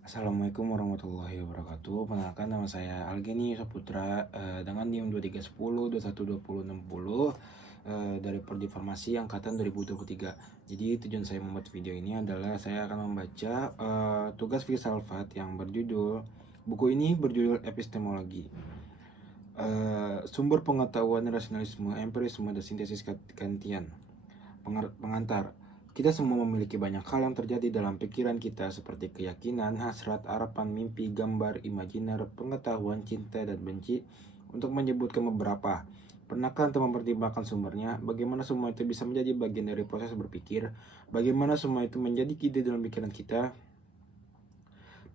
Assalamualaikum warahmatullahi wabarakatuh. Perkenalkan nama saya Algeni Saputra dengan NIM 2310 2120 60 dari Prodi Farmasi angkatan 2023. Jadi tujuan saya membuat video ini adalah saya akan membaca tugas filsafat yang berjudul buku ini berjudul epistemologi. Sumber pengetahuan rasionalisme, empirisme, dan sintesis Kantian. Pengantar. Kita semua memiliki banyak hal yang terjadi dalam pikiran kita seperti keyakinan, hasrat, harapan, mimpi, gambar, imajiner, pengetahuan, cinta, dan benci untuk menyebutkan beberapa. Pernahkah Anda mempertimbangkan sumbernya? Bagaimana semua itu bisa menjadi bagian dari proses berpikir? Bagaimana semua itu menjadi ide dalam pikiran kita?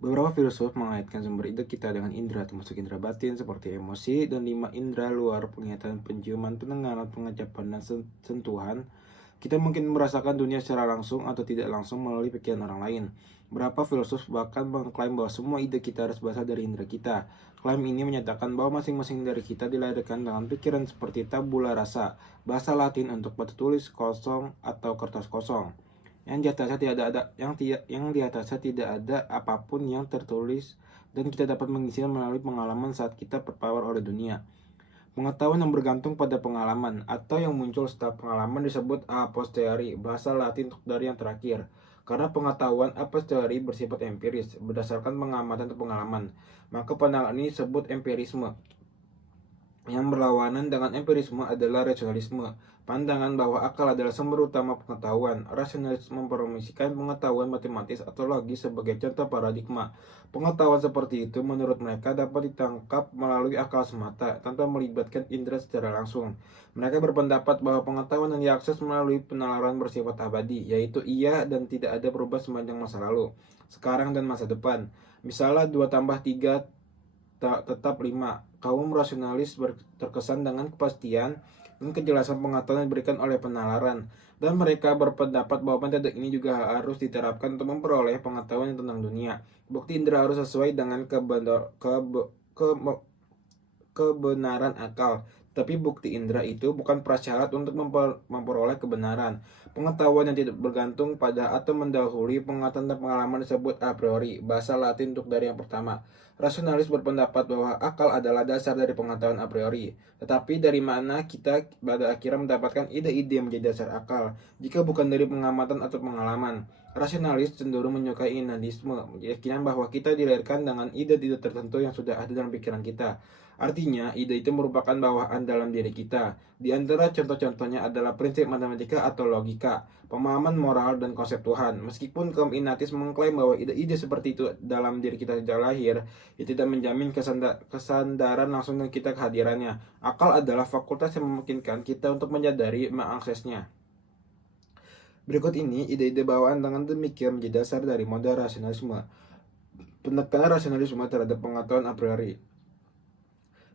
Beberapa filsuf mengaitkan sumber ide kita dengan indera termasuk indera batin seperti emosi dan 5 indera luar penglihatan, penciuman, pendengaran, pengecapan, dan sentuhan. Kita mungkin merasakan dunia secara langsung atau tidak langsung melalui pikiran orang lain. Beberapa filsuf bahkan mengklaim bahwa semua ide kita harus berasal dari indera kita. Klaim ini menyatakan bahwa masing-masing dari kita dilahirkan dengan pikiran seperti tabula rasa, bahasa Latin untuk batu tulis kosong atau kertas kosong. Yang di atasnya tidak ada apapun yang tertulis dan kita dapat mengisinya melalui pengalaman saat kita terpawar oleh dunia. Pengetahuan yang bergantung pada pengalaman atau yang muncul setelah pengalaman disebut a posteriori, bahasa Latin untuk dari yang terakhir. Karena pengetahuan a posteriori bersifat empiris, berdasarkan pengamatan atau pengalaman, maka pandangan ini disebut empirisme. Yang berlawanan dengan empirisme adalah rasionalisme. Pandangan bahwa akal adalah sumber utama pengetahuan. Rasionalisme mempromosikan pengetahuan matematis atau logis sebagai contoh paradigma. Pengetahuan seperti itu menurut mereka dapat ditangkap melalui akal semata tanpa melibatkan indera secara langsung. Mereka berpendapat bahwa pengetahuan yang diakses melalui penalaran bersifat abadi, yaitu iya dan tidak ada perubahan sepanjang masa lalu, sekarang dan masa depan. Misalnya 2 tambah 3 tetap 5. Kaum rasionalis terkesan dengan kepastian dan kejelasan pengetahuan yang diberikan oleh penalaran, dan mereka berpendapat bahwa metode ini juga harus diterapkan untuk memperoleh pengetahuan tentang dunia. Bukti indera harus sesuai dengan kebenaran akal, tapi bukti indera itu bukan prasyarat untuk memperoleh kebenaran. Pengetahuan yang tidak bergantung pada atau mendahului pengetahuan dan pengalaman disebut a priori, bahasa Latin untuk dari yang pertama. Rasionalis berpendapat bahwa akal adalah dasar dari pengetahuan a priori. Tetapi dari mana kita pada akhirnya mendapatkan ide-ide yang menjadi dasar akal, jika bukan dari pengamatan atau pengalaman? Rasionalis cenderung menyukai inanisme, keyakinan bahwa kita dilahirkan dengan ide-ide tertentu yang sudah ada dalam pikiran kita. Artinya, ide itu merupakan bawaan dalam diri kita. Di antara contoh-contohnya adalah prinsip matematika atau logika, pemahaman moral, dan konsep Tuhan. Meskipun kaum inatis mengklaim bahwa ide-ide seperti itu dalam diri kita sejak lahir, itu tidak menjamin kesandaran langsung dengan kita kehadirannya. Akal adalah fakultas yang memungkinkan kita untuk menyadari mengaksesnya. Berikut ini ide-ide bawaan dengan demikian menjadi dasar dari model rasionalisme. Penekanan rasionalisme terhadap pengetahuan a priori.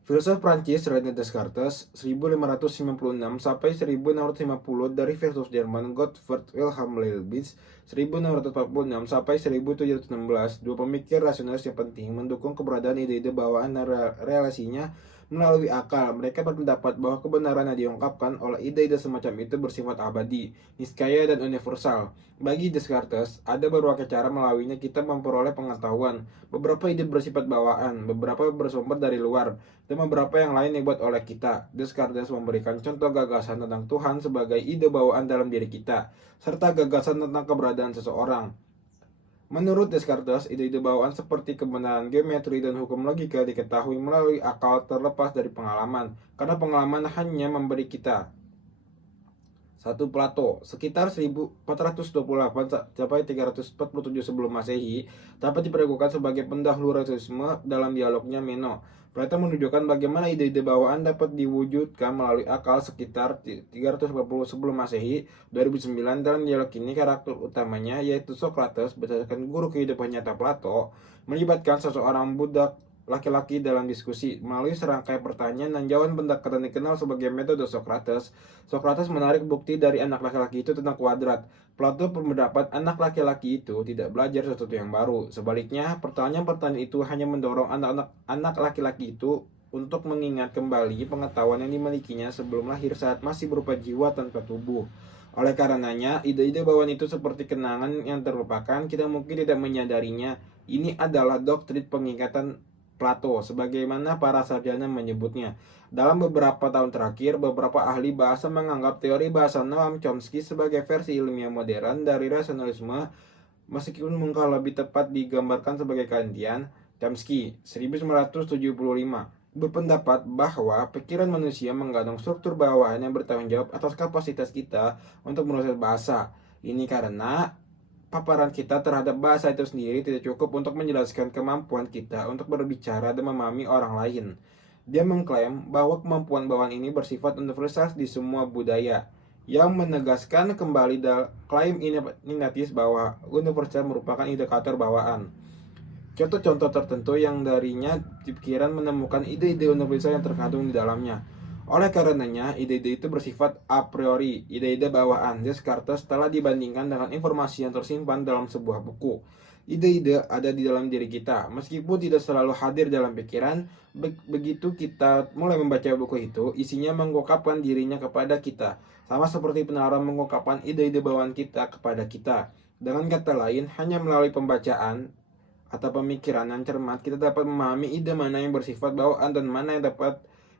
Filsuf Prancis René Descartes 1596 sampai 1650 dari filsuf Jerman Gottfried Wilhelm Leibniz 1646 sampai 1716, dua pemikir rasionalis yang penting mendukung keberadaan ide-ide bawaan dan relasinya melalui akal. Mereka berpendapat bahwa kebenaran yang diungkapkan oleh ide-ide semacam itu bersifat abadi, niscaya, dan universal. Bagi Descartes, ada beberapa cara melaluinya kita memperoleh pengetahuan. Beberapa ide bersifat bawaan, beberapa bersumber dari luar, dan beberapa yang lain dibuat oleh kita. Descartes memberikan contoh gagasan tentang Tuhan sebagai ide bawaan dalam diri kita, serta gagasan tentang keberadaan seseorang. Menurut Descartes, ide-ide bawaan seperti kebenaran geometri dan hukum logika diketahui melalui akal terlepas dari pengalaman, karena pengalaman hanya memberi kita. 1. Plato, sekitar 1428 sampai 347 sebelum Masehi, dapat diperlakukan sebagai pendahulu rasionalisme dalam dialognya Meno. Plato menunjukkan bagaimana ide-ide bawaan dapat diwujudkan melalui akal sekitar 340 sebelum Masehi. 2009 dalam dialog ini karakter utamanya yaitu Socrates berdasarkan guru kehidupan nyata Plato melibatkan seseorang budak laki-laki dalam diskusi melalui serangkai pertanyaan dan jawaban pendekatan dikenal sebagai metode Socrates. Socrates menarik bukti dari anak laki-laki itu tentang kuadrat. Plato berpendapat anak laki-laki itu tidak belajar sesuatu yang baru. Sebaliknya, pertanyaan-pertanyaan itu hanya mendorong anak laki-laki itu untuk mengingat kembali pengetahuan yang dimilikinya sebelum lahir saat masih berupa jiwa tanpa tubuh. Oleh karenanya, ide-ide bawaan itu seperti kenangan yang terlupakan, kita mungkin tidak menyadarinya. Ini adalah doktrin pengingkatan Plato, sebagaimana para sarjana menyebutnya. Dalam beberapa tahun terakhir, beberapa ahli bahasa menganggap teori bahasa Noam Chomsky sebagai versi ilmiah modern dari rasionalisme, meskipun mungkin lebih tepat digambarkan sebagai kantian. Chomsky 1975 berpendapat bahwa pikiran manusia mengandung struktur bawahan yang bertanggung jawab atas kapasitas kita untuk proses bahasa. Ini karena paparan kita terhadap bahasa itu sendiri tidak cukup untuk menjelaskan kemampuan kita untuk berbicara dan memahami orang lain. Dia mengklaim bahwa kemampuan bawaan ini bersifat universal di semua budaya, yang menegaskan kembali klaim Ignatius bahwa universal merupakan indikator bawaan. Contoh-contoh tertentu yang darinya pikiran menemukan ide-ide universal yang terkandung di dalamnya. Oleh karenanya, ide-ide itu bersifat a priori, ide-ide bawaan Descartes telah dibandingkan dengan informasi yang tersimpan dalam sebuah buku. Ide-ide ada di dalam diri kita, meskipun tidak selalu hadir dalam pikiran. Begitu kita mulai membaca buku itu, isinya mengungkapkan dirinya kepada kita, sama seperti penelaran mengungkapkan ide-ide bawaan kita kepada kita. Dengan kata lain, hanya melalui pembacaan atau pemikiran yang cermat, kita dapat memahami ide mana yang bersifat bawaan dan mana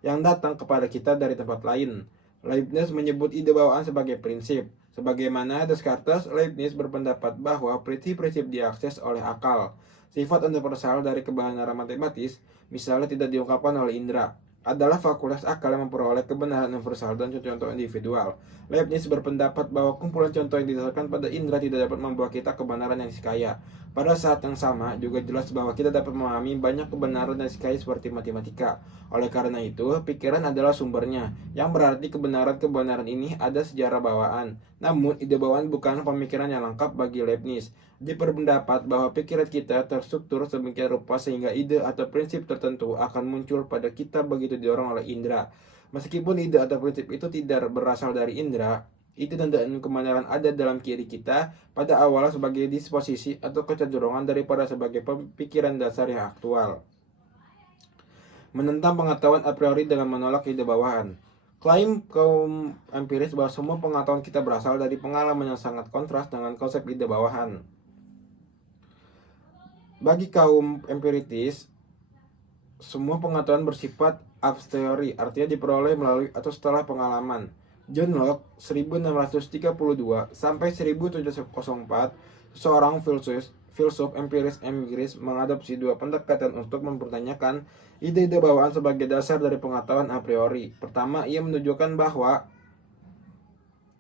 yang datang kepada kita dari tempat lain. Leibniz menyebut ide bawaan sebagai prinsip. Sebagaimana Descartes, Leibniz berpendapat bahwa prinsip-prinsip diakses oleh akal. Sifat universal dari kebenaran matematis, misalnya tidak diungkapkan oleh indera, adalah fakultas akal yang memperoleh kebenaran universal dan contoh-contoh individual. Leibniz berpendapat bahwa kumpulan contoh yang didasarkan pada indera tidak dapat membawa kita kebenaran yang sekaya. Pada saat yang sama, juga jelas bahwa kita dapat memahami banyak kebenaran yang sekaya seperti matematika. Oleh karena itu, pikiran adalah sumbernya, yang berarti kebenaran-kebenaran ini ada sejarah bawaan. Namun, ide bawaan bukan pemikiran yang lengkap bagi Leibniz. Dia berpendapat bahwa pikiran kita terstruktur sedemikian rupa sehingga ide atau prinsip tertentu akan muncul pada kita begitu didorong oleh indera. Meskipun ide atau prinsip itu tidak berasal dari indera, ide dan kebenaran ada dalam diri kita pada awalnya sebagai disposisi atau kecenderungan daripada sebagai pikiran dasar yang aktual. Menentang pengetahuan a priori dengan menolak ide bawahan. Klaim kaum empiris bahwa semua pengetahuan kita berasal dari pengalaman yang sangat kontras dengan konsep ide bawahan. Bagi kaum empiritis, semua pengetahuan bersifat a priori, artinya diperoleh melalui atau setelah pengalaman. John Locke 1632 sampai 1704, seorang filsuf empiris Inggris mengadopsi dua pendekatan untuk mempertanyakan ide-ide bawaan sebagai dasar dari pengetahuan a priori. Pertama, ia menunjukkan bahwa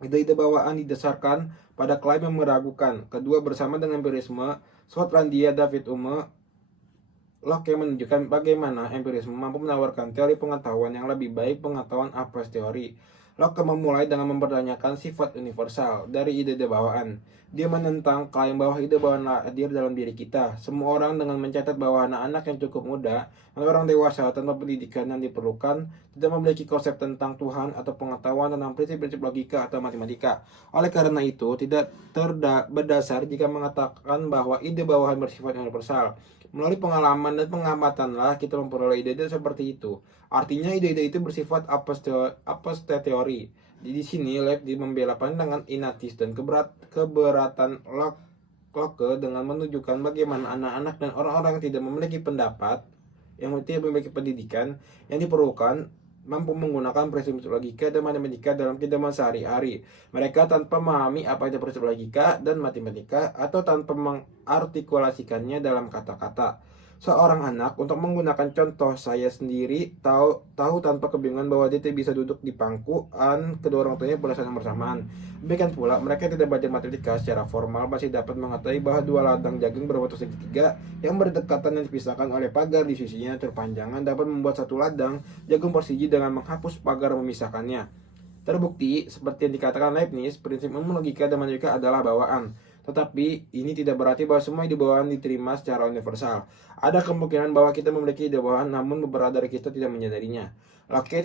ide-ide bawaan didasarkan pada klaim yang meragukan. Kedua, bersama dengan empirisme Skotlandia David Hume, Locke menunjukkan bagaimana empirisme mampu menawarkan teori pengetahuan yang lebih baik pengetahuan a posteriori. Locke memulai dengan mempertanyakan sifat universal dari ide-ide bawaan. Dia menentang klaim bahwa ide bawaan hadir dalam diri kita. Semua orang, dengan mencatat bahwa anak-anak yang cukup muda dan orang dewasa tanpa pendidikan yang diperlukan tidak memiliki konsep tentang Tuhan atau pengetahuan tentang prinsip-prinsip logika atau matematika. Oleh karena itu, tidak berdasar jika mengatakan bahwa ide bawahan bersifat universal. Melalui pengalaman dan pengamatanlah kita memperoleh ide-ide seperti itu. Artinya ide-ide itu bersifat a posteriori. Di sini Leibniz membela pandangan Ignatius dan keberatan Locke dengan menunjukkan bagaimana anak-anak dan orang-orang yang tidak memiliki pendapat, yang tidak memiliki pendidikan yang diperlukan, mampu menggunakan prinsip logika dan matematika dalam kehidupan sehari-hari. Mereka tanpa memahami apa itu prinsip logika dan matematika atau tanpa mengartikulasikannya dalam kata-kata. Seorang anak, untuk menggunakan contoh saya sendiri, tahu tanpa kebingungan bahwa dia tidak bisa duduk di pangkuan kedua orang tuanya pada saat yang bersamaan. Demikian pula, mereka tidak belajar matematika secara formal masih dapat mengetahui bahwa dua ladang jagung berbentuk segitiga yang berdekatan dan dipisahkan oleh pagar di sisinya terpanjangan dapat membuat satu ladang jagung persegi dengan menghapus pagar memisahkannya. Terbukti, seperti yang dikatakan Leibniz, prinsip ilmu logika dan matematika adalah bawaan. Tetapi ini tidak berarti bahwa semua ide bawaan diterima secara universal. Ada kemungkinan bahwa kita memiliki ide bawaan, namun beberapa dari kita tidak menyadarinya. Locke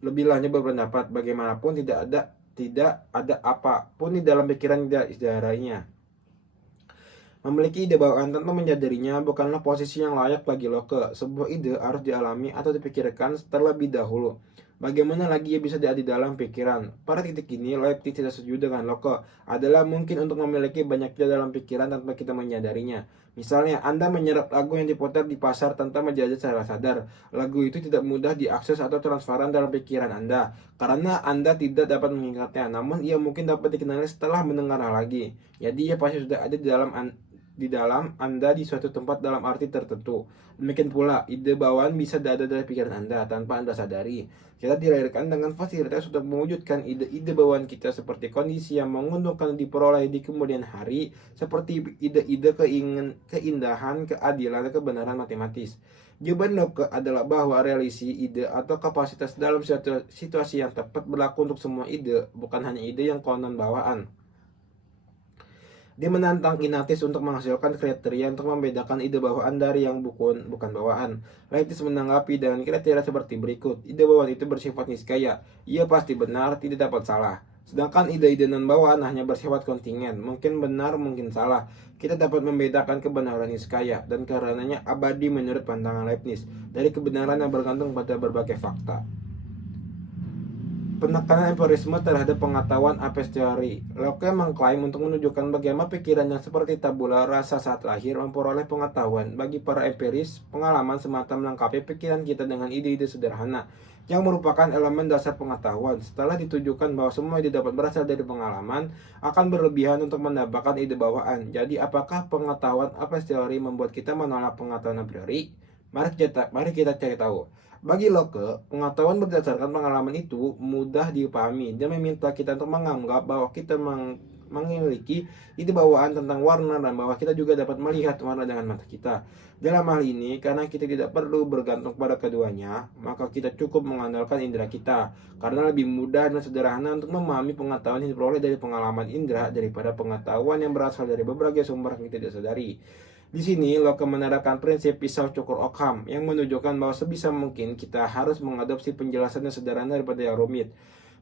lebih lanjut berpendapat bagaimanapun tidak ada apapun di dalam pikiran tidak disadarinya. Memiliki ide bawaan tanpa menyadarinya bukanlah posisi yang layak bagi Locke. Sebuah ide harus dialami atau dipikirkan terlebih dahulu. Bagaimana lagi ia bisa ada di dalam pikiran? Pada titik ini, Leibniz tidak setuju dengan Locke. Adalah mungkin untuk memiliki banyak ide dalam pikiran tanpa kita menyadarinya. Misalnya, Anda menyerap lagu yang diputar di pasar tanpa menjajah secara sadar. Lagu itu tidak mudah diakses atau transparan dalam pikiran Anda, karena Anda tidak dapat mengingatnya. Namun, ia mungkin dapat dikenali setelah mendengar lagi. Jadi, ia pasti sudah ada di dalam Anda di suatu tempat dalam arti tertentu. Demikian pula, ide bawaan bisa ada dari pikiran Anda tanpa Anda sadari. Kita dilahirkan dengan fasilitas untuk mewujudkan ide-ide bawaan kita seperti kondisi yang menguntungkan diperoleh di kemudian hari, seperti ide-ide keindahan, keadilan, dan kebenaran matematis. Jawaban Locke adalah bahwa realisi ide atau kapasitas dalam situasi yang tepat berlaku untuk semua ide, bukan hanya ide yang konon bawaan. Dia menantang Ignatius untuk menghasilkan kriteria untuk membedakan ide bawaan dari yang bukan bawaan. Leibniz menanggapi dengan kriteria seperti berikut. Ide bawaan itu bersifat niskaya. Ia pasti benar, tidak dapat salah. Sedangkan ide-ide non-bawaan hanya bersifat kontingen. Mungkin benar, mungkin salah. Kita dapat membedakan kebenaran niskaya dan karenanya abadi menurut pandangan Leibniz dari kebenaran yang bergantung pada berbagai fakta. Penekanan empirisme terhadap pengetahuan a posteriori. Locke mengklaim untuk menunjukkan bagaimana pikiran yang seperti tabula rasa saat lahir memperoleh pengetahuan. Bagi para empiris, pengalaman semata melengkapi pikiran kita dengan ide-ide sederhana yang merupakan elemen dasar pengetahuan. Setelah ditujukan bahwa semua ide dapat berasal dari pengalaman, akan berlebihan untuk mendapatkan ide bawaan. Jadi, apakah pengetahuan a posteriori membuat kita menolak pengetahuan a priori? Mari kita cari tahu. Bagi Locke, pengetahuan berdasarkan pengalaman itu mudah dipahami. Dia meminta kita untuk menganggap bahwa kita memiliki ide bawaan tentang warna dan bahwa kita juga dapat melihat warna dengan mata kita. Dalam hal ini, karena kita tidak perlu bergantung pada keduanya, maka kita cukup mengandalkan indera kita. Karena lebih mudah dan sederhana untuk memahami pengetahuan yang diperoleh dari pengalaman indera daripada pengetahuan yang berasal dari berbagai sumber yang kita tidak sadari. Di sini, Locke menerapkan prinsip pisau cukur Occam yang menunjukkan bahwa sebisa mungkin kita harus mengadopsi penjelasan yang sederhana daripada yang rumit.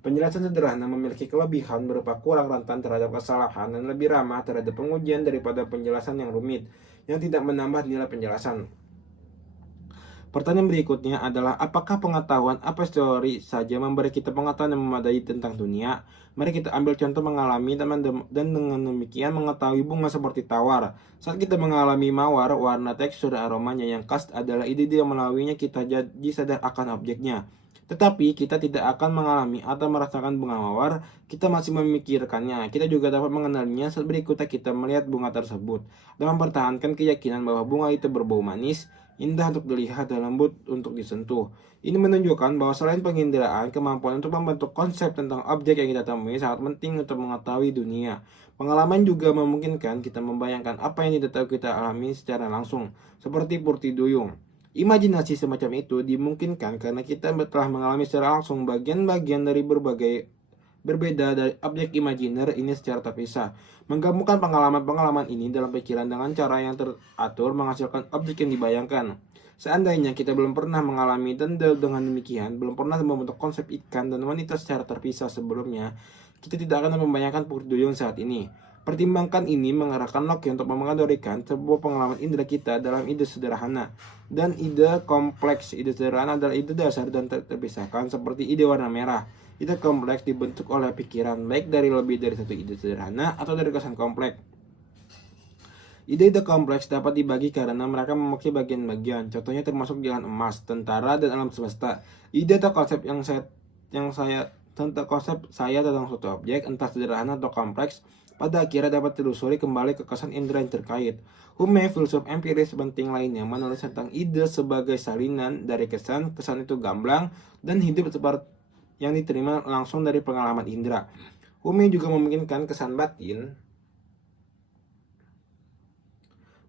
Penjelasan sederhana memiliki kelebihan berupa kurang rentan terhadap kesalahan dan lebih ramah terhadap pengujian daripada penjelasan yang rumit, yang tidak menambah nilai penjelasan. Pertanyaan berikutnya adalah, apakah pengetahuan a posteriori saja memberi kita pengetahuan yang memadai tentang dunia? Mari kita ambil contoh mengalami dan dengan demikian mengetahui bunga seperti tawar. Saat kita mengalami mawar, warna, tekstur, aromanya yang khas adalah ide-ide yang melaluinya kita jadi sadar akan objeknya. Tetapi kita tidak akan mengalami atau merasakan bunga mawar, kita masih memikirkannya. Kita juga dapat mengenalinya saat berikutnya kita melihat bunga tersebut dan mempertahankan keyakinan bahwa bunga itu berbau manis, indah untuk dilihat dan lembut untuk disentuh. Ini menunjukkan bahwa selain penginderaan, kemampuan untuk membentuk konsep tentang objek yang kita temui sangat penting untuk mengetahui dunia. Pengalaman juga memungkinkan kita membayangkan apa yang tidak tahu kita alami secara langsung, seperti Purti Duyung. Imajinasi semacam itu dimungkinkan karena kita telah mengalami secara langsung bagian-bagian dari berbeda dari objek imajiner ini secara terpisah. Menggabungkan pengalaman-pengalaman ini dalam pikiran dengan cara yang teratur menghasilkan objek yang dibayangkan. Seandainya kita belum pernah mengalami dan dengan demikian belum pernah membentuk konsep ikan dan wanita secara terpisah sebelumnya, kita tidak akan membayangkan Purti Duyung saat ini. Pertimbangkan ini mengarahkan Locke untuk mengategorikan sebuah pengalaman indera kita dalam ide sederhana dan ide kompleks. Ide sederhana adalah ide dasar dan terpisahkan seperti ide warna merah. Ide kompleks dibentuk oleh pikiran, baik dari lebih dari satu ide sederhana atau dari kesan kompleks. Ide-ide kompleks dapat dibagi karena mereka memiliki bagian-bagian. Contohnya termasuk jalan emas, tentara, dan alam semesta. Ide atau konsep tentang suatu objek, entah sederhana atau kompleks, pada akhirnya dapat telusuri kembali ke kesan indera yang terkait. Hume, filsuf empiris penting lainnya, menulis tentang ide sebagai salinan dari kesan. Kesan itu gamblang dan hidup seperti yang diterima langsung dari pengalaman indera. Hume juga memungkinkan kesan batin,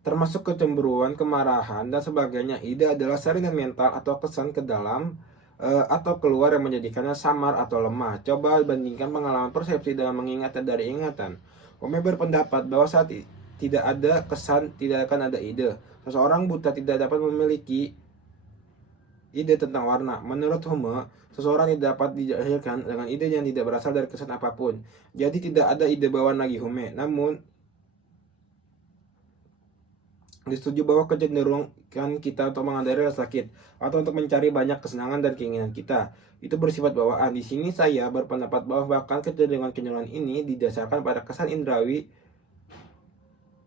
termasuk kecemburuan, kemarahan, dan sebagainya. Ide adalah salinan mental atau kesan ke dalam atau keluar yang menjadikannya samar atau lemah. Coba bandingkan pengalaman persepsi dengan mengingat dari ingatan. Hume berpendapat bahwa saat tidak ada kesan, tidak akan ada ide. Seseorang buta tidak dapat memiliki ide tentang warna. Menurut Hume, seseorang tidak dapat dilahirkan dengan ide yang tidak berasal dari kesan apapun. Jadi tidak ada ide bawaan lagi Hume. Disetujui bahwa kecenderungan kita untuk menghindari rasa sakit atau untuk mencari banyak kesenangan dan keinginan kita itu bersifat bawaan. Di sini saya berpendapat bahwa bahkan kecenderungan-kecenderungan ini didasarkan pada kesan indrawi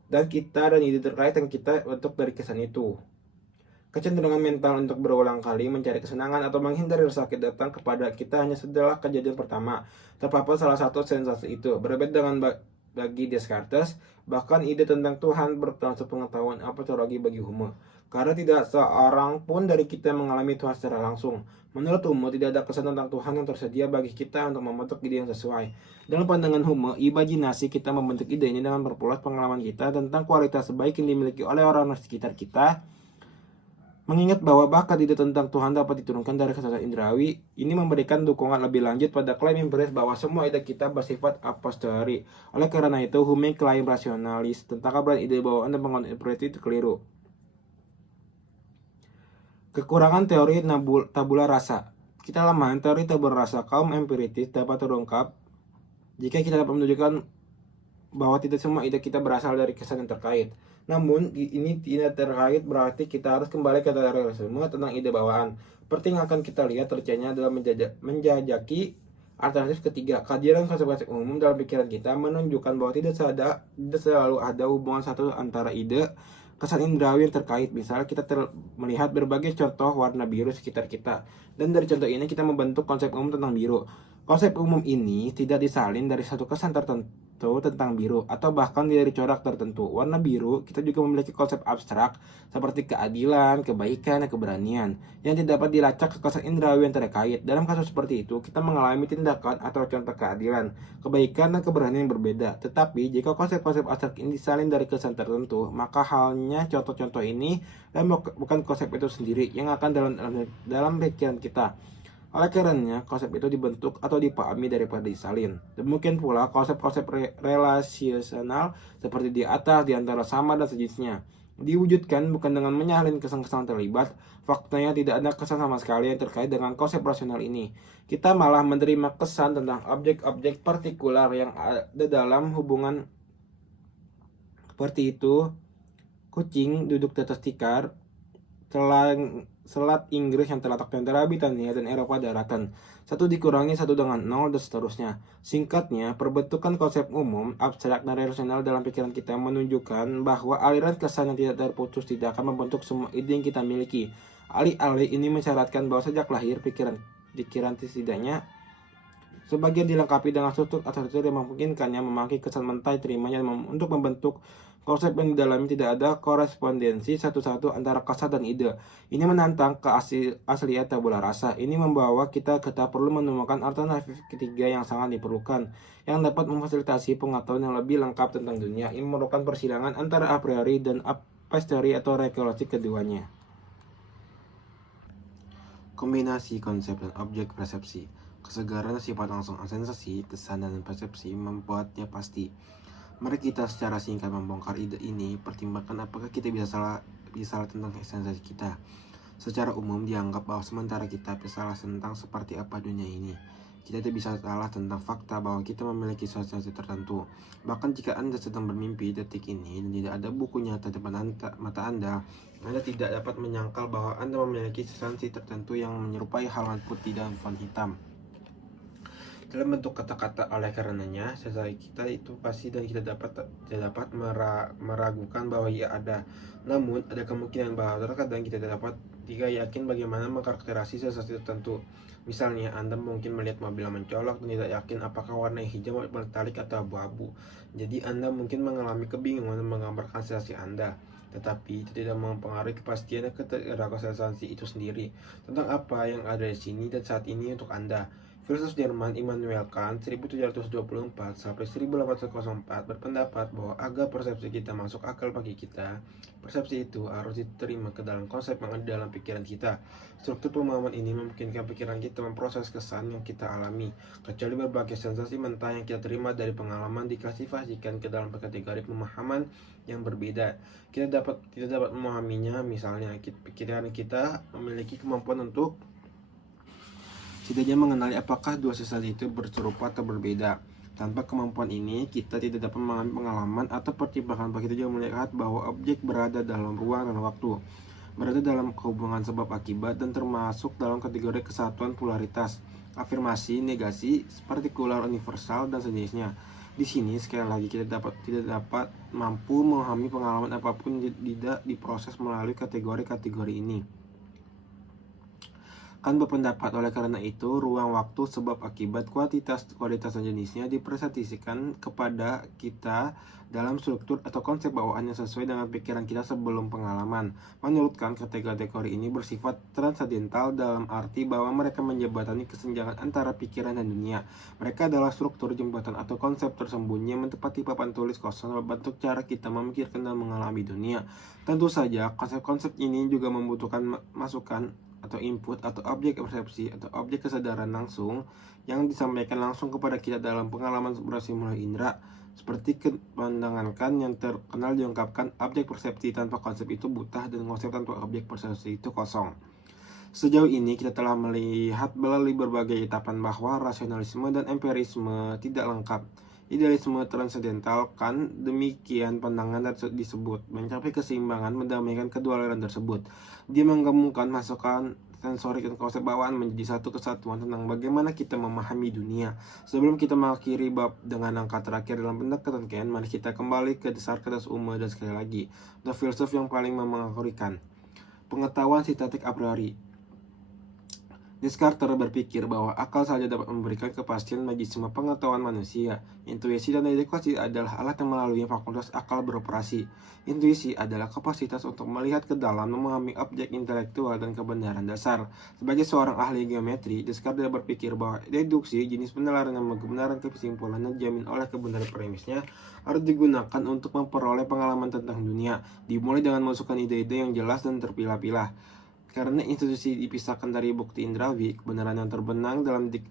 dan ide terkait yang kita bentuk dari kesan itu. Kecenderungan mental untuk berulang kali mencari kesenangan atau menghindari rasa sakit datang kepada kita hanya setelah kejadian pertama terpapar salah satu sensasi itu. Berbeda dengan bagi Descartes, bahkan ide tentang Tuhan bertermasuk pengetahuan apostologi bagi Hume. Karena tidak seorang pun dari kita mengalami Tuhan secara langsung. Menurut Hume, tidak ada kesan tentang Tuhan yang tersedia bagi kita untuk membentuk ide yang sesuai. Dalam pandangan Hume, imajinasi kita membentuk ide ini dengan memperluas pengalaman kita tentang kualitas baik yang dimiliki oleh orang-orang sekitar kita. Mengingat bahwa bakat ide tentang Tuhan dapat diturunkan dari kesadaran indrawi, ini memberikan dukungan lebih lanjut pada klaim empiris bahwa semua ide kita bersifat a posteriori. Oleh karena itu, Hume klaim rasionalis tentang keberadaan ide bawaan dan pengembangan empiris itu keliru. Kekurangan teori tabula rasa. Kita lemahan teori tabula rasa kaum empiritis dapat terungkap jika kita dapat menunjukkan bahwa tidak semua ide kita berasal dari kesan yang terkait. Namun, ini tidak terkait berarti kita harus kembali ke realisme tentang ide bawaan. Seperti yang akan kita lihat tercernya dalam menjajaki alternatif ketiga. Kehadiran konsep-konsep umum dalam pikiran kita menunjukkan bahwa tidak selalu ada hubungan satu antara ide kesan indrawi yang terkait. Misalnya kita melihat berbagai contoh warna biru sekitar kita, dan dari contoh ini kita membentuk konsep umum tentang biru. Konsep umum ini tidak disalin dari satu kesan tertentu tentang biru atau bahkan dari corak tertentu. Warna biru kita juga memiliki konsep abstrak seperti keadilan, kebaikan, dan keberanian yang tidak dapat dilacak ke kesan indrawi yang terkait. Dalam kasus seperti itu, kita mengalami tindakan atau contoh keadilan, kebaikan, dan keberanian yang berbeda. Tetapi jika konsep-konsep abstrak ini disalin dari kesan tertentu, maka halnya contoh-contoh ini dan bukan konsep itu sendiri yang akan dalam pikiran kita. Oleh karenanya, konsep itu dibentuk atau dipahami daripada disalin. Demikian pula konsep-konsep relasional seperti di atas, di antara sama dan sejenisnya diwujudkan bukan dengan menyalin kesan-kesan terlibat. Faktanya tidak ada kesan sama sekali yang terkait dengan konsep rasional ini. Kita malah menerima kesan tentang objek-objek partikular yang ada dalam hubungan seperti itu. Kucing duduk di atas tikar, Selat Inggris yang terletak di antara Britania dan Eropa daratan. Satu dikurangi satu dengan nol dan seterusnya. Singkatnya, perbentukan konsep umum, abstrak dan rasional dalam pikiran kita menunjukkan bahwa aliran kesan yang tidak terputus tidak akan membentuk semua ide yang kita miliki. Alih-alih ini mensyaratkan bahwa sejak lahir pikiran setidaknya sebagian dilengkapi dengan struktur atau struktur yang memungkinkannya memakai kesan mentah terimanya untuk membentuk konsep yang di dalamnya tidak ada korespondensi satu-satu antara kesan dan ide. Ini menantang keaslian tabula rasa. Ini membawa kita perlu menemukan alternatif ketiga yang sangat diperlukan, yang dapat memfasilitasi pengetahuan yang lebih lengkap tentang dunia. Ini merupakan persilangan antara a priori dan a posteriori atau rekolasi keduanya. Kombinasi konsep dan objek persepsi. Kesegaran sifat langsung sensasi, kesan, dan persepsi membuatnya pasti. Mari kita secara singkat membongkar ide ini, pertimbangkan apakah kita bisa salah tentang sensasi kita. Secara umum dianggap bahwa sementara kita salah tentang seperti apa dunia ini, kita tidak bisa salah tentang fakta bahwa kita memiliki sensasi tertentu. Bahkan jika Anda sedang bermimpi detik ini dan tidak ada buku nyata depan mata Anda tidak dapat menyangkal bahwa Anda memiliki sensasi tertentu yang menyerupai halaman putih dan font hitam dalam bentuk kata-kata. Oleh karenanya, sensasi kita itu pasti dan kita tidak dapat meragukan bahwa ia ada. Namun, ada kemungkinan bahwa terkadang kita tidak yakin bagaimana mengkarakterisasi sensasi tertentu. Misalnya, Anda mungkin melihat mobil yang mencolok dan tidak yakin apakah warna hijau, metalik, atau abu-abu. Jadi, Anda mungkin mengalami kebingungan menggambarkan sensasi Anda. Tetapi itu tidak mempengaruhi kepastian dan sensasi itu sendiri tentang apa yang ada di sini dan saat ini untuk Anda. Filsuf Jerman Immanuel Kant 1724 sampai 1804 berpendapat bahwa agar persepsi kita masuk akal bagi kita, persepsi itu harus diterima ke dalam konsep yang ada dalam pikiran kita. Struktur pemahaman ini memungkinkan pikiran kita memproses kesan yang kita alami, kecuali berbagai sensasi mentah yang kita terima dari pengalaman diklasifikasikan ke dalam kategori pemahaman yang berbeda. Kita tidak dapat memahaminya. Misalnya, pikiran kita memiliki kemampuan untuk setidaknya mengenali apakah dua sensasi itu berserupa atau berbeda. Tanpa kemampuan ini, kita tidak dapat memahami pengalaman atau pertimbangan. Kita juga melihat bahwa objek berada dalam ruang dan waktu, berada dalam hubungan sebab akibat, dan termasuk dalam kategori kesatuan polaritas, afirmasi, negasi, partikular, universal, dan sejenisnya. Di sini sekali lagi kita tidak dapat mampu memahami pengalaman apapun tidak diproses melalui kategori-kategori ini. Kan berpendapat oleh karena itu ruang waktu sebab akibat kualitas dan jenisnya dipresentasikan kepada kita dalam struktur atau konsep bawaannya sesuai dengan pikiran kita sebelum pengalaman. Menurut Kant, kategori ini bersifat transendental dalam arti bahwa mereka menjembatani kesenjangan antara pikiran dan dunia. Mereka adalah struktur jembatan atau konsep tersembunyi yang menepati papan tulis kosong berbentuk cara kita memikirkan dan mengalami dunia. Tentu saja konsep-konsep ini juga membutuhkan masukan atau input atau objek persepsi atau objek kesadaran langsung yang disampaikan langsung kepada kita dalam pengalaman operasi melalui indera, seperti pandangan Kant yang terkenal diungkapkan objek persepsi tanpa konsep itu buta dan konsep tanpa objek persepsi itu kosong. Sejauh ini kita telah melihat melalui berbagai etapan bahwa rasionalisme dan empirisme tidak lengkap. Idealisme transendental Kant demikian pandangan disebut mencapai keseimbangan mendamaikan kedua aliran tersebut. Dia menggabungkan masukan sensorik dan konsep bawaan menjadi satu kesatuan tentang bagaimana kita memahami dunia. Sebelum kita mengakhiri bab dengan angka terakhir dalam pendekatan Kant, mari kita kembali ke dasar kata umum dan sekali lagi, the filsuf yang paling mengagumkan. Pengetahuan sintetik a priori. Descartes berpikir bahwa akal saja dapat memberikan kepastian bagi semua pengetahuan manusia. Intuisi dan dedukasi adalah alat yang melalui fakultas akal beroperasi. Intuisi adalah kapasitas untuk melihat ke dalam, memahami objek intelektual dan kebenaran dasar. Sebagai seorang ahli geometri, Descartes berpikir bahwa deduksi, jenis penilaian dan kebenaran kesimpulan yang dijamin oleh kebenaran premisnya, harus digunakan untuk memperoleh pengalaman tentang dunia, dimulai dengan masukan ide-ide yang jelas dan terpilah-pilah. Karena institusi dipisahkan dari bukti indrawi, kebenaran yang terbenang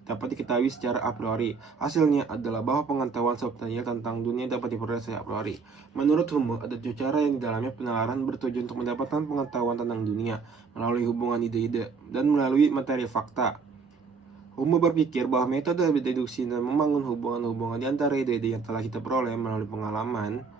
dapat diketahui secara a priori. Hasilnya adalah bahwa pengetahuan substansial tentang dunia dapat diperoleh secara a priori. Menurut Hume, ada tujuh cara yang di dalamnya penalaran bertujuan untuk mendapatkan pengetahuan tentang dunia, melalui hubungan ide-ide, dan melalui materi fakta. Hume berpikir bahwa metode deduksi dan membangun hubungan-hubungan di antara ide-ide yang telah kita peroleh melalui pengalaman.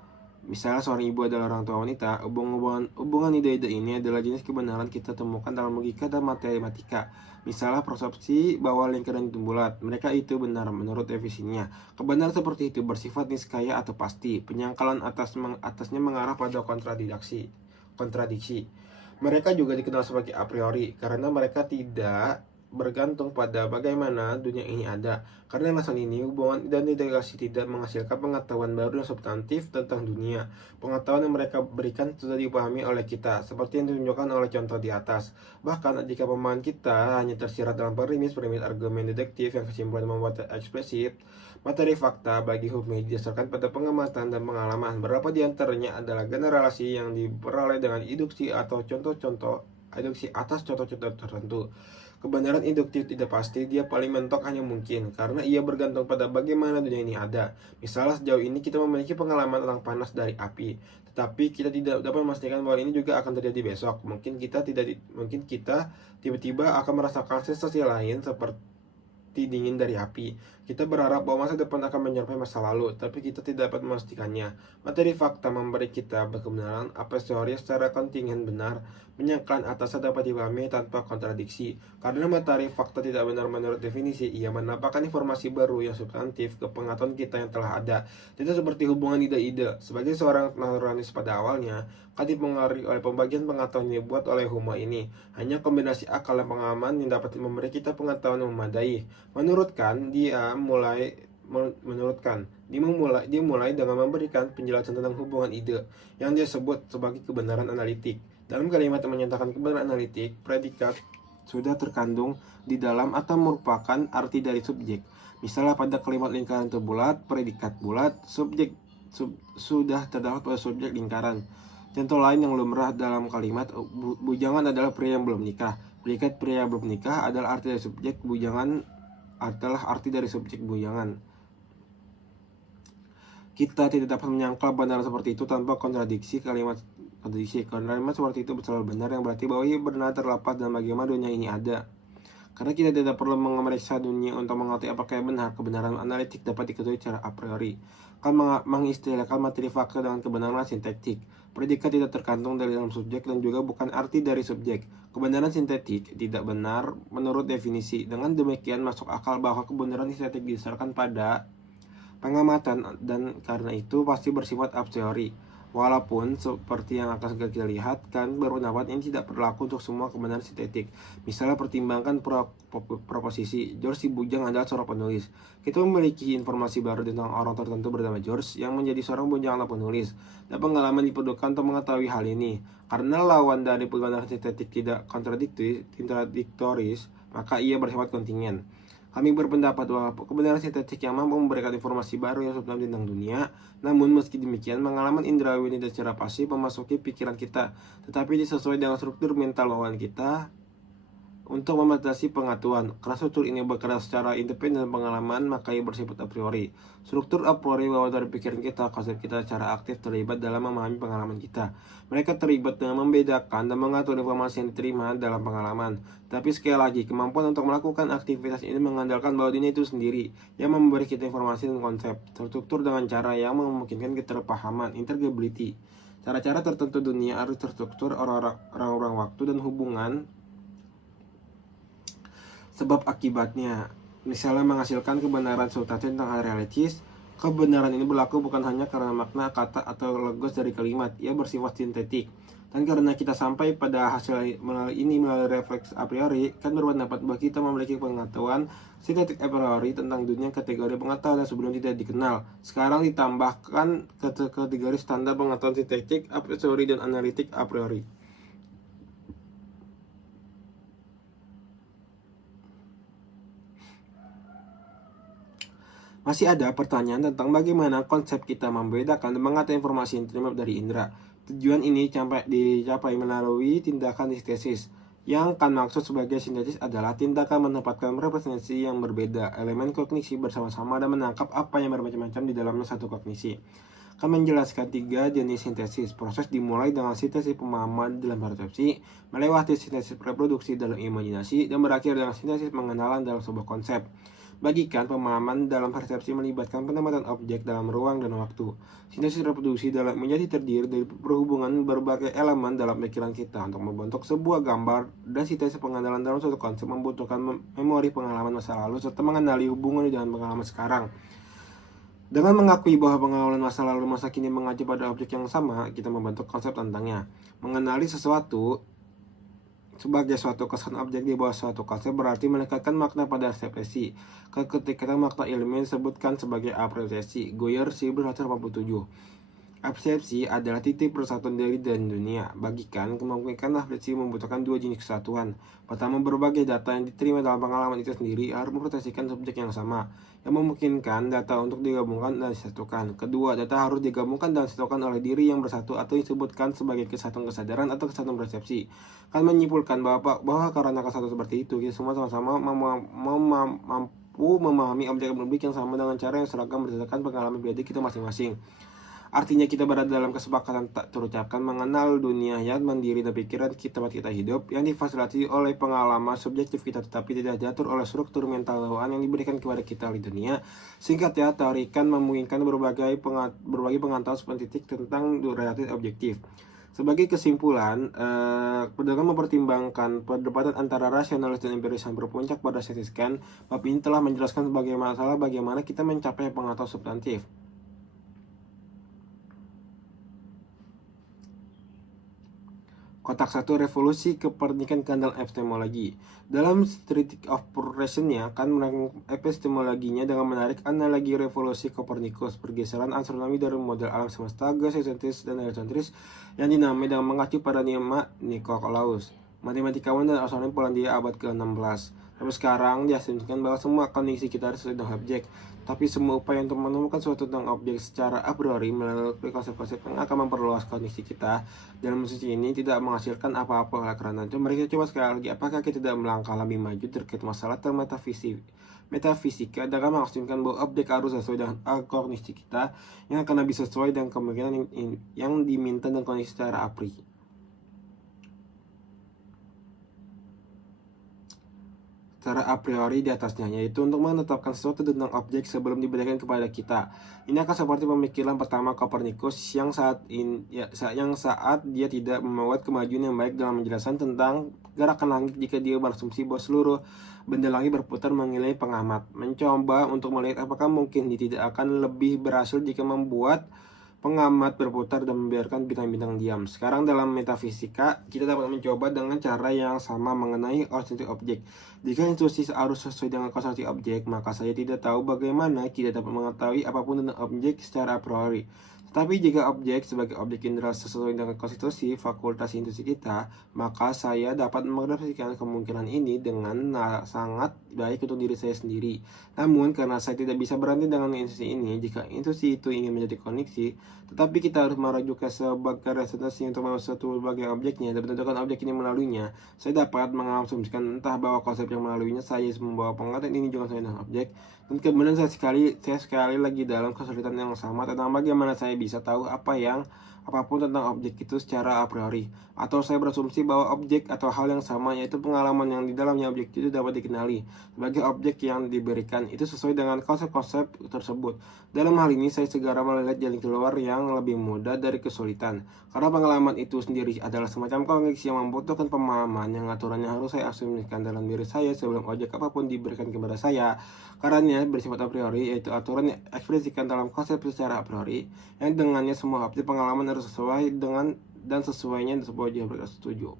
Misalnya seorang ibu adalah orang tua wanita, hubungan ide-ide ini adalah jenis kebenaran kita temukan dalam logika dan matematika. Misalnya persepsi bahwa lingkaran itu bulat, mereka itu benar menurut definisinya. Kebenaran seperti itu bersifat niskaya atau pasti. Penyangkalan atasnya mengarah pada kontradiksi. Mereka juga dikenal sebagai a priori karena mereka tidak bergantung pada bagaimana dunia ini ada. Karena alasan ini, hubungan dan integrasi tidak menghasilkan pengetahuan baru dan substantif tentang dunia. Pengetahuan yang mereka berikan sudah dipahami oleh kita, seperti yang ditunjukkan oleh contoh di atas. Bahkan jika pemahaman kita hanya tersirat dalam premis argumen deduktif yang kesimpulan membuat eksplisit, materi fakta bagi Hume didasarkan pada pengamatan dan pengalaman. Beberapa di antaranya adalah generasi yang diperoleh dengan induksi atau induksi atas contoh-contoh tertentu. Kebenaran induktif tidak pasti, dia paling mentok hanya mungkin, karena ia bergantung pada bagaimana dunia ini ada. Misalnya sejauh ini kita memiliki pengalaman tentang panas dari api, tetapi kita tidak dapat memastikan bahwa ini juga akan terjadi besok. Mungkin kita tiba-tiba akan merasakan sensasi lain seperti dingin dari api. Kita berharap bahwa masa depan akan menyerupai masa lalu, tapi kita tidak dapat memastikannya. Materi fakta memberi kita kebenaran a priori secara kontingen benar. Penyangkalan atasnya dapat dipahami tanpa kontradiksi. Karena materi fakta tidak benar menurut definisi, ia menampakkan informasi baru yang substantif ke pengetahuan kita yang telah ada. Tidak seperti hubungan ide-ide. Sebagai seorang naturalis pada awalnya, Kant dipengaruhi oleh pembagian pengetahuan yang dibuat oleh Hume ini. Hanya kombinasi akal dan pengalaman yang dapat memberi kita pengetahuan yang memadai. Menurut Kant, dia mulai dengan memberikan penjelasan tentang hubungan ide yang dia sebut sebagai kebenaran analitik. Dalam kalimat yang menyatakan kebenaran analitik, predikat sudah terkandung di dalam atau merupakan arti dari subjek. Misalnya pada kalimat lingkaran itu bulat, predikat bulat, subjek sudah terdapat pada subjek lingkaran. Contoh lain yang lumrah dalam kalimat bujangan adalah pria yang belum nikah. Predikat pria belum nikah adalah arti dari subjek, bujangan adalah arti dari subjek bujangan. Kita tidak dapat menyangkal benar seperti itu tanpa kontradiksi. Kalimat seperti itu selalu benar, yang berarti bahwa ia benar terlepas dan bagaimana dunia ini ada. Karena kita tidak perlu memeriksa dunia untuk mengetahui apakah benar, kebenaran analitik dapat diketahui secara a priori. Kan mengistilahkan materi fakta dengan kebenaran sintetik. Predikat tidak tergantung dari dalam subjek dan juga bukan arti dari subjek. Kebenaran sintetik tidak benar menurut definisi. Dengan demikian masuk akal bahwa kebenaran sintetik didasarkan pada pengamatan dan karena itu pasti bersifat a priori. Walaupun seperti yang akan kita lihat, kan berpendapat ini tidak berlaku untuk semua kebenaran sintetik. Misalnya pertimbangkan proposisi George si Bujang adalah seorang penulis. Kita memiliki informasi baru tentang orang tertentu bernama George yang menjadi seorang bujang atau penulis. Dan pengalaman diperlukan untuk mengetahui hal ini. Karena lawan dari kebenaran sintetik tidak kontradiktoris, maka ia bersifat kontingen. Kami berpendapat bahwa kebenaran sintetik yang mampu memberikan informasi baru yang sebenarnya tentang dunia. Namun meski demikian, pengalaman indrawi ini secara pasif memasuki pikiran kita, tetapi disesuai dengan struktur mental bawaan kita untuk membatasi pengetahuan. Karena struktur ini bekerja secara independen pengalaman, maka ia bersifat a priori. Struktur a priori bawah dari pikiran kita, konsep kita secara aktif terlibat dalam memahami pengalaman kita. Mereka terlibat dengan membedakan dan mengatur informasi yang diterima dalam pengalaman. Tapi sekali lagi, kemampuan untuk melakukan aktivitas ini mengandalkan bahwa dunia itu sendiri yang memberi kita informasi dan konsep terstruktur dengan cara yang memungkinkan keterpahaman, integrability. Cara-cara tertentu dunia harus terstruktur orang-orang waktu dan hubungan sebab akibatnya. Misalnya menghasilkan kebenaran substantif tentang hal realitis. Kebenaran ini berlaku bukan hanya karena makna kata atau logos dari kalimat, ia bersifat sintetik. Dan karena kita sampai pada hasil melalui refleks a priori, kan berpendapat bahwa kita memiliki pengetahuan sintetik a priori tentang dunia kategori pengetahuan yang sebelum tidak dikenal. Sekarang ditambahkan kategori standar pengetahuan sintetik a priori dan analitik a priori. Masih ada pertanyaan tentang bagaimana konsep kita membedakan dan mengatur informasi yang diterima dari indera. Tujuan ini dicapai melalui tindakan sintesis. Yang kan maksud sebagai sintesis adalah tindakan menempatkan representasi yang berbeda, elemen kognisi bersama-sama dan menangkap apa yang bermacam-macam di dalamnya satu kognisi. Akan menjelaskan 3 jenis sintesis. Proses dimulai dengan sintesis pemahaman dalam persepsi, melewati sintesis reproduksi dalam imajinasi, dan berakhir dengan sintesis pengenalan dalam sebuah konsep. Bagikan pemahaman dalam persepsi melibatkan penempatan objek dalam ruang dan waktu. Sintesis reproduksi dalam menjadi terdiri dari perhubungan berbagai elemen dalam pikiran kita untuk membentuk sebuah gambar, dan sintesis pengenalan dalam suatu konsep membutuhkan memori pengalaman masa lalu serta mengenali hubungan dengan pengalaman sekarang. Dengan mengakui bahwa pengalaman masa lalu masa kini mengacu pada objek yang sama, kita membentuk konsep tentangnya. Mengenali sesuatu sebagai suatu kesan objek di bawah suatu konsep berarti menekatkan makna pada ekspresi. Ketika makna ilmiah disebutkan sebagai apresiasi. Goyer 1987. Absepsi adalah titik persatuan diri dan dunia. Bagikan kemungkinan absepsi membutuhkan 2 jenis kesatuan. Pertama, berbagai data yang diterima dalam pengalaman itu sendiri harus memproteksikan subjek yang sama, yang memungkinkan data untuk digabungkan dan disatukan. Kedua, data harus digabungkan dan disatukan oleh diri yang bersatu atau disebutkan sebagai kesatuan kesadaran atau kesatuan persepsi. Kan menyimpulkan bahwa karena kesatuan seperti itu, kita semua sama-sama mampu memahami objek yang sama dengan cara yang seragam berdasarkan pengalaman pribadi kita masing-masing. Artinya kita berada dalam kesepakatan tak terucapkan mengenal dunia yang mandiri dan pikiran tempat kita hidup yang difasilitasi oleh pengalaman subjektif kita tetapi tidak diatur oleh struktur mental bawaan yang diberikan kepada kita oleh dunia. Singkatnya, teori kan memungkinkan berbagai pengetahuan spesifik tentang realitas objektif. Sebagai kesimpulan, dengan mempertimbangkan perdebatan antara rasionalis dan empiris yang berpuncak pada CT scan, bab ini telah menjelaskan bagaimana kita mencapai pengetahuan substantif. Kotak 1, revolusi Kopernikan dalam epistemologi. Dalam Critique of Progression-nya kan epistemologinya dengan menarik analogi revolusi Kopernikus, pergeseran astronomi dari model alam semesta geosentris dan heliocentris yang dinamai dengan mengacu pada Nikolaus, matematikawan dan astronom Polandia abad ke-16. Tapi sekarang diasumsikan bahwa semua kondisi kita harus sesuai dengan objek. Tapi semua upaya untuk menemukan suatu tentang objek secara a priori melalui konsep-konsep yang akan memperluas kondisi kita dalam sisi ini tidak menghasilkan apa-apa. Oleh karena itu, mari kita coba sekali lagi apakah kita tidak melangkah lebih maju terkait masalah metafisika dengan mengasumsikan bahwa objek harus sesuai dengan kognisi kita yang akan lebih sesuai dengan kemungkinan yang diminta dan kondisi secara a priori. secara a priori di atasnya, yaitu untuk menetapkan sesuatu tentang objek sebelum diberikan kepada kita. Ini akan seperti pemikiran pertama Kopernikus yang saat dia tidak membuat kemajuan yang baik dalam menjelaskan tentang gerakan langit jika dia berasumsi bahwa seluruh benda langit berputar mengelilingi pengamat. Mencoba untuk melihat apakah mungkin dia tidak akan lebih berhasil jika membuat pengamat berputar dan membiarkan bintang-bintang diam. Sekarang dalam metafisika, kita dapat mencoba dengan cara yang sama mengenai konstruksi objek. Jika instruksi harus sesuai dengan konstruksi objek, maka saya tidak tahu bagaimana kita dapat mengetahui apapun tentang objek secara a priori. Tetapi jika objek sebagai objek indera sesuai dengan konstitusi fakultas intuisi kita, maka saya dapat merefleksikan kemungkinan ini dengan sangat baik untuk diri saya sendiri. Namun, karena saya tidak bisa berhenti dengan intuisi ini, jika intuisi itu ingin menjadi koneksi, tetapi kita harus merujuknya sebagai representasi untuk suatu sebagai objeknya dan menentukan objek ini melaluinya, saya dapat mengasumsikan entah bahwa konsep yang melaluinya saya membawa pengertian ini juga dengan objek, dan kemudian saya sekali lagi dalam kesulitan yang sama tentang bagaimana saya bisa tahu apapun tentang objek itu secara a priori, atau saya berasumsi bahwa objek atau hal yang sama yaitu pengalaman yang di dalamnya objek itu dapat dikenali sebagai objek yang diberikan itu sesuai dengan konsep-konsep tersebut. Dalam hal ini saya segera melihat jalan keluar yang lebih mudah dari kesulitan, karena pengalaman itu sendiri adalah semacam koneksi yang membutuhkan pemahaman yang aturannya harus saya asumsikan dalam diri saya sebelum objek apapun diberikan kepada saya, karena bersifat a priori, yaitu aturan yang ekspresikan dalam konsep secara a priori yang dengannya semua objek pengalaman harus sesuai dengan dan sesuainya sebuah jawaban setuju.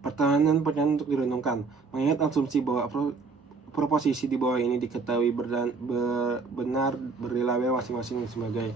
Pertanyaan untuk direnungkan. Mengingat asumsi bahwa proposisi di bawah ini diketahui benar berilabel masing-masing sebagai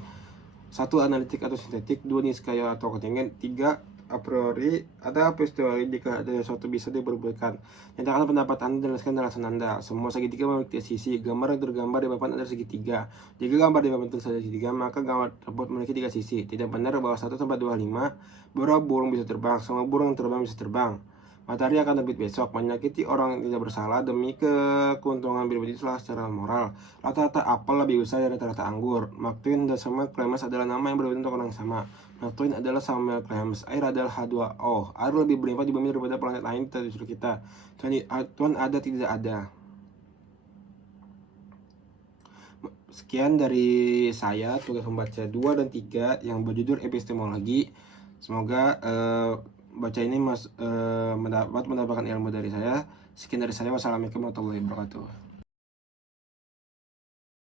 1. Analitik atau sintetik, 2. Niskaya atau kontingen, 3. A priori ada a posteriori jika ada sesuatu bisa diperbolehkan. Nyatakan pendapat Anda dan jelaskan alasan Anda. Semua segitiga memiliki sisi. Gambar yang tergambar di papan adalah segitiga. Jika gambar di papan terlihat segitiga, maka gambar tersebut memiliki 3 sisi. Tidak benar bahwa 1 sampai 25 bahwa burung bisa terbang. Semua burung yang terbang bisa terbang. Matahari akan terbit besok. Menyakiti orang yang tidak bersalah demi keuntungan pribadi itulah secara moral. Rata-rata apel lebih besar dari rata-rata anggur. Mark Twain dan Samuel Clemens adalah nama yang berbeda untuk orang yang sama. Mark Twain adalah Samuel Clemens. Air adalah H2O. Air lebih berlimpah di bumi daripada planet lain di seluruh kita. Tuhan ada tidak ada. Sekian dari saya, tugas membaca 2 dan 3 yang berjudul epistemologi. Semoga baca ini mendapatkan ilmu dari saya. Sekian dari saya. Wassalamualaikum warahmatullahi wabarakatuh.